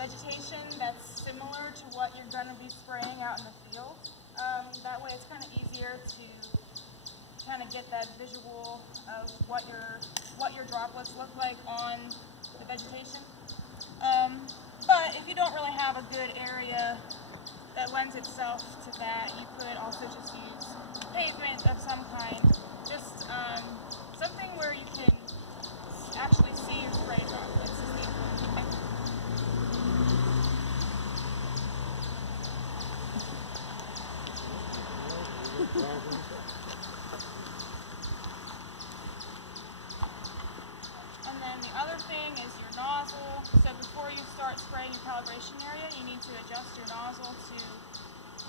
vegetation that's similar to what you're going to be spraying out in the field. That way it's kind of easier to kind of get that visual of what your droplets look like on the vegetation. But if you don't really have a good area that lends itself to that, you could also just use pavement of some kind, just something where you can actually see your spray droplets is the important thing. And then the other thing is your nozzle. So before you start spraying your calibration area, you need to adjust your nozzle to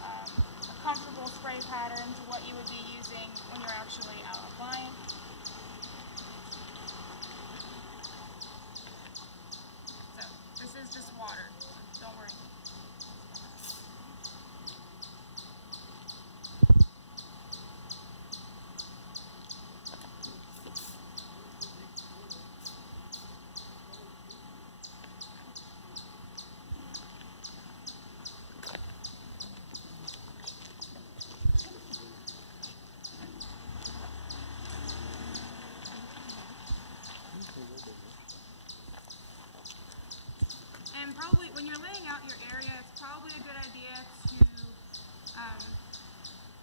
a comfortable spray pattern to what you would be using when you're actually out applying. So this is just water, don't worry. And probably when you're laying out your area, it's probably a good idea to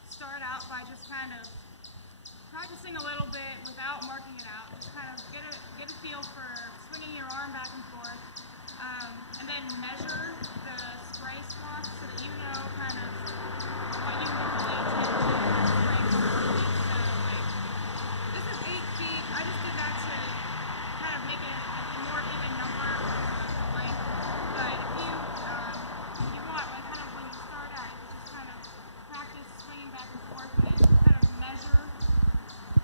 start out by just kind of practicing a little bit without marking it out. Just kind of get a feel for swinging your arm back and forth, and then measure the spray swath so that you know kind of what you normally intend to spray comfortably. So like, this is 8 feet. I just did that to kind of make it a more even number of length. But if you want, like kind of when you start out, you just kind of practice swinging back and forth and kind of measure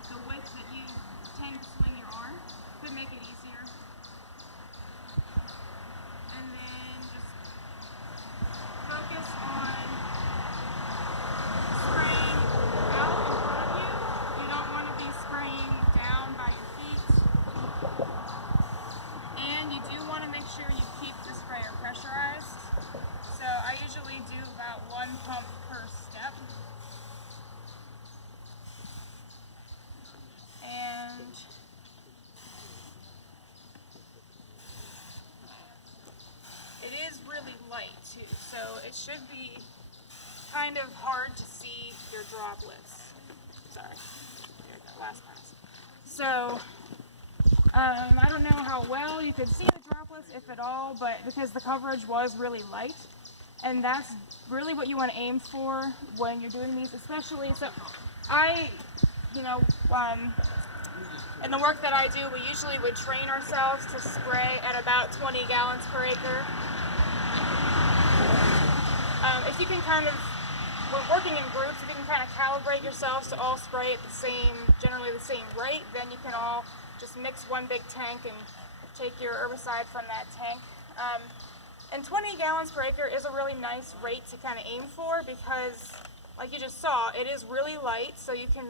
the width that you tend to swing your arm. Could make it easier. And then just focus on spraying out in front of you. You don't want to be spraying down by your feet. And you do want to make sure you keep the sprayer pressurized. So I usually do about 1 pump per step. And it is really light too, so it should be kind of hard to see your droplets. Sorry, here we go, last pass. So I don't know how well you could see the droplets, if at all, but because the coverage was really light, and that's really what you want to aim for when you're doing these, especially. So in the work that I do, we usually would train ourselves to spray at about 20 gallons per acre. If you can kind of, when working in groups, if you can kind of calibrate yourselves to all spray at generally the same rate, then you can all just mix one big tank and take your herbicide from that tank. And 20 gallons per acre is a really nice rate to kind of aim for because, like you just saw, it is really light, so you can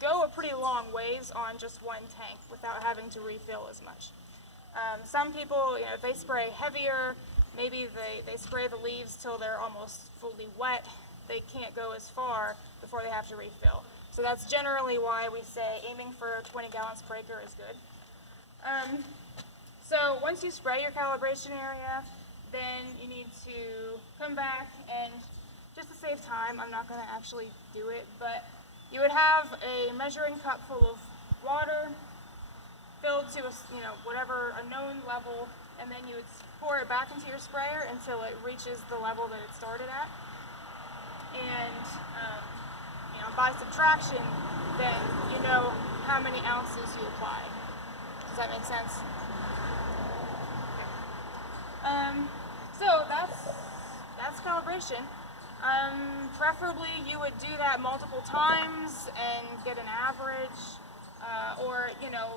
go a pretty long ways on just one tank without having to refill as much. Some people, if they spray heavier, maybe they spray the leaves till they're almost fully wet, they can't go as far before they have to refill. So that's generally why we say aiming for 20 gallons per acre is good. So once you spray your calibration area, then you need to come back and, just to save time, I'm not going to actually do it, but you would have a measuring cup full of water filled to a known level, and then you would pour it back into your sprayer until it reaches the level that it started at. And by subtraction, then you know how many ounces you apply. Does that make sense? So that's calibration. Preferably you would do that multiple times and get an average, or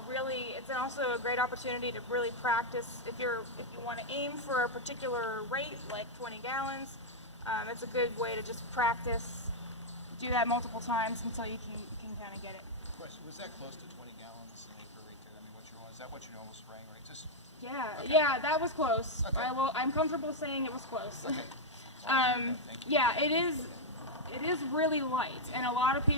really it's also a great opportunity to really practice if you want to aim for a particular rate like 20 gallons. It's a good way to just practice, do that multiple times until you can kind of get it. Question, was that close to 20 gallons an acre right there? I mean, is that what you're normal spraying rate? Yeah, that was close. Okay. I'm comfortable saying it was close. Okay. Yeah, it is really light, and a lot of people